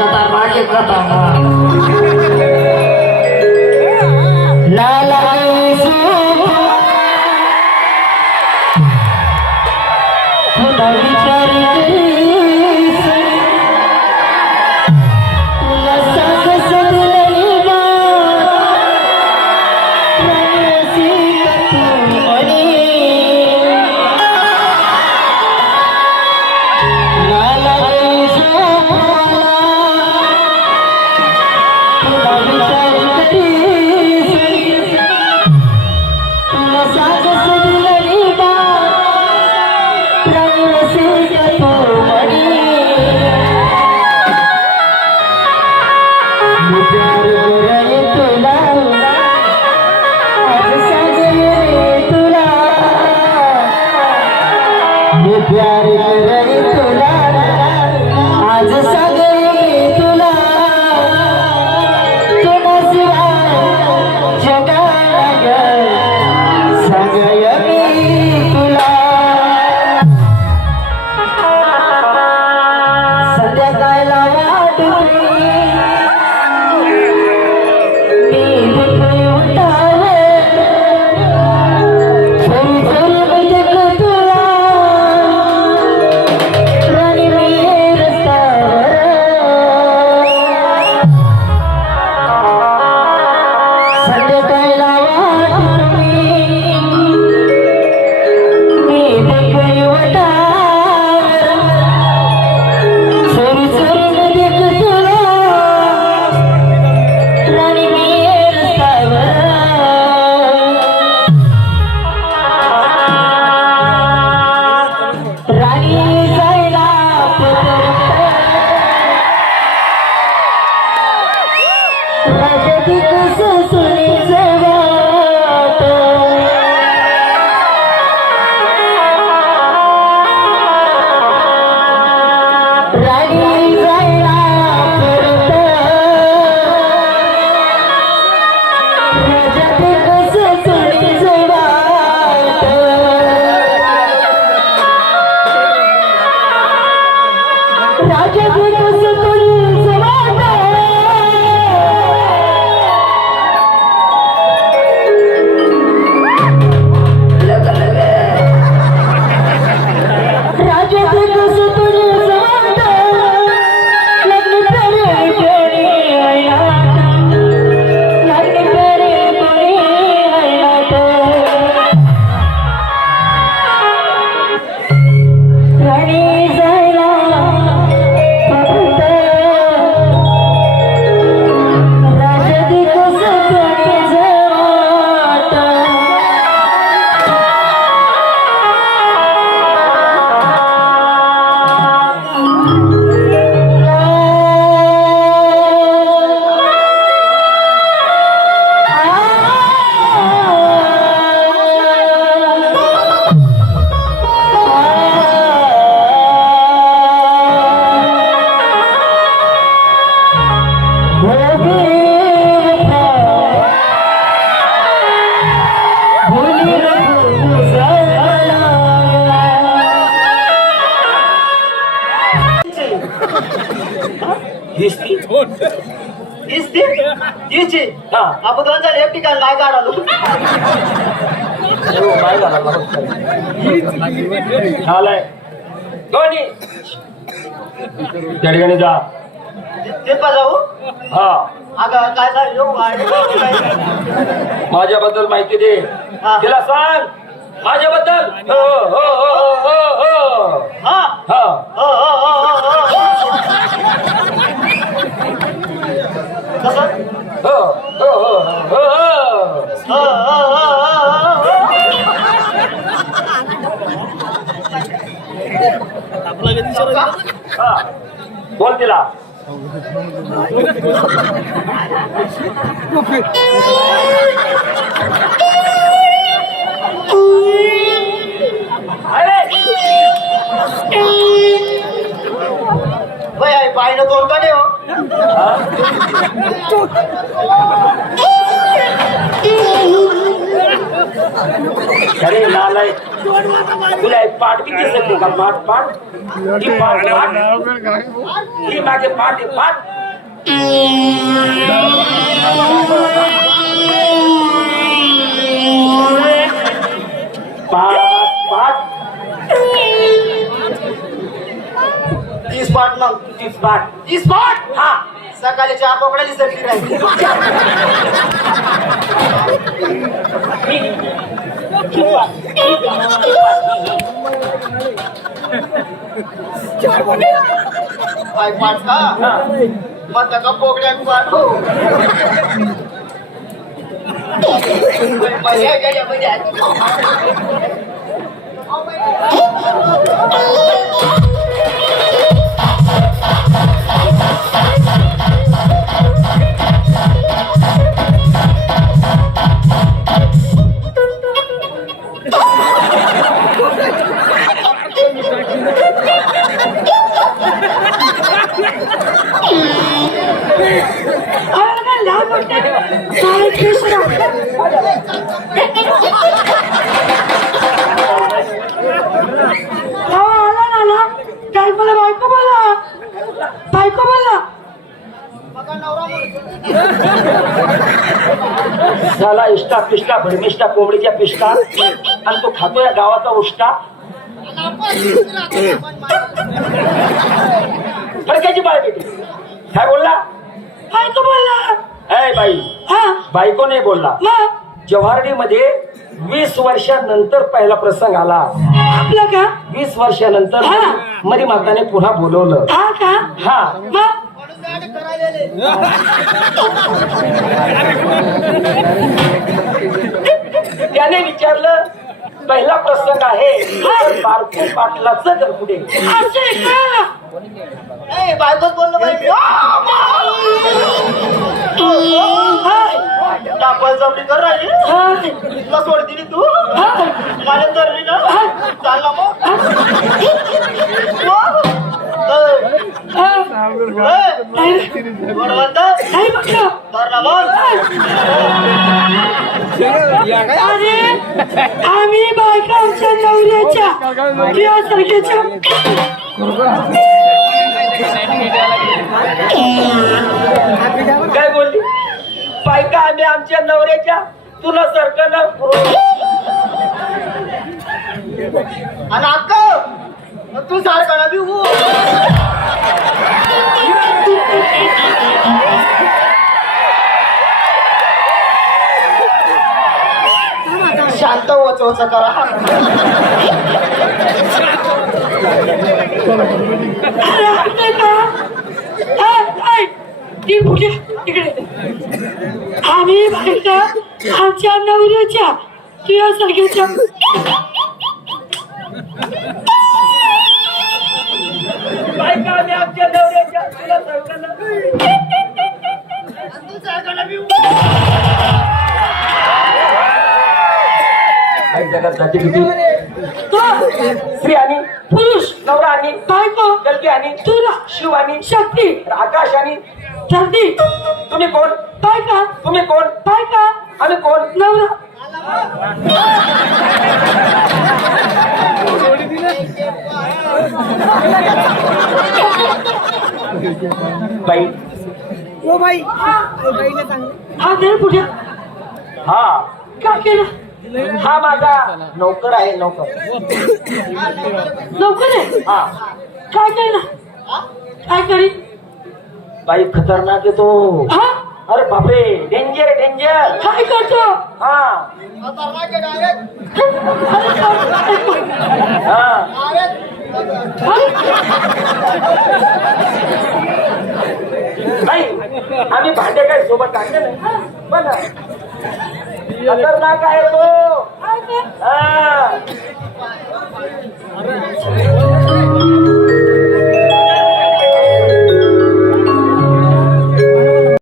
जातात मागे जातात लाला विचारी प्यार करे तुला అప్పుడు రోజులు ఏమిటి కానీ మాయగాడలు ధోని జరిగని जा. तिथपर्यंत जाऊ? हा. आता काय माझ्याबद्दल माहिती दे. तिला सांग. माझ्याबद्दल. हो हो हो. हो. बोल तिला. पाहिलं दोन का नाही हो? अरे नालाय तुला एक पाठ किती दिसत का? पाठ पाठ. ही पाठ पाठ. ही मागे पाठ पाठ. पाठ पाठ. तीस पाट मग तीस पाठ. तीस पाट हा. सकाळी चार बोकड्याची सर्दी राहिली काय पाट का हा. मग झाला इष्टा पिष्टा भरमिष्टा कोंबडीच्या पिष्टा. आणि तो खातो या गावाचा उष्टा. फडक्याची बाळ बेटी काय बोलला? बायको बोला ए बाई. हा. बायको नाही बोलला. जव्हारडी मध्ये वीस वर्षानंतर पहिला प्रसंग आला. आपलं का? वीस वर्षानंतर. मरी माताने पुन्हा बोलवलं. हा का हा मग म्हणून गाडी करायलेले त्याने विचारलं पहिला प्रसंग आहे तर बारकू पाटलाचं घर पुढे बायकोच बोललो टापल जबडी कर राहिली हा, तुला सोड दिली तू? हा, माझ्या धरली ना? चालला मग. आम्ही बायका आमच्या नवऱ्याच्या किंवा सारख्याच्या काय बोलली? बायका आम्ही आमच्या नवऱ्याच्या तुला सारखं ना आणि अक्क तू सारखा ना बिहू करा तिकडे आम्ही बायका आमच्या नवऱ्याच्या किंवा सारख्याच्या बायका आम्ही आमच्या नवऱ्याच्या तुला काही जगात जाती किती स्त्री आणि पुरुष नवरा आणि बायको कलकी आणि तुला शिव आणि शक्ती आकाश आणि सर्दी तुम्ही कोण? बायका. तुम्ही कोण? बायका. आम्ही कोण? नवरा. बाई. हा दे कुठे हा. काय केलं? हा माझा नौकर आहे नौकर. लवकर आहे? हा. काय केलं? काय करी? बाई खतरनाक आहे तो. हा? अरे बापरे डेंजर डेंजर काय करतो? हा. काय- हा नाही आम्ही भांडे काही सोबत टाकले नाही? बघा खतरनाक आहे तो. हा.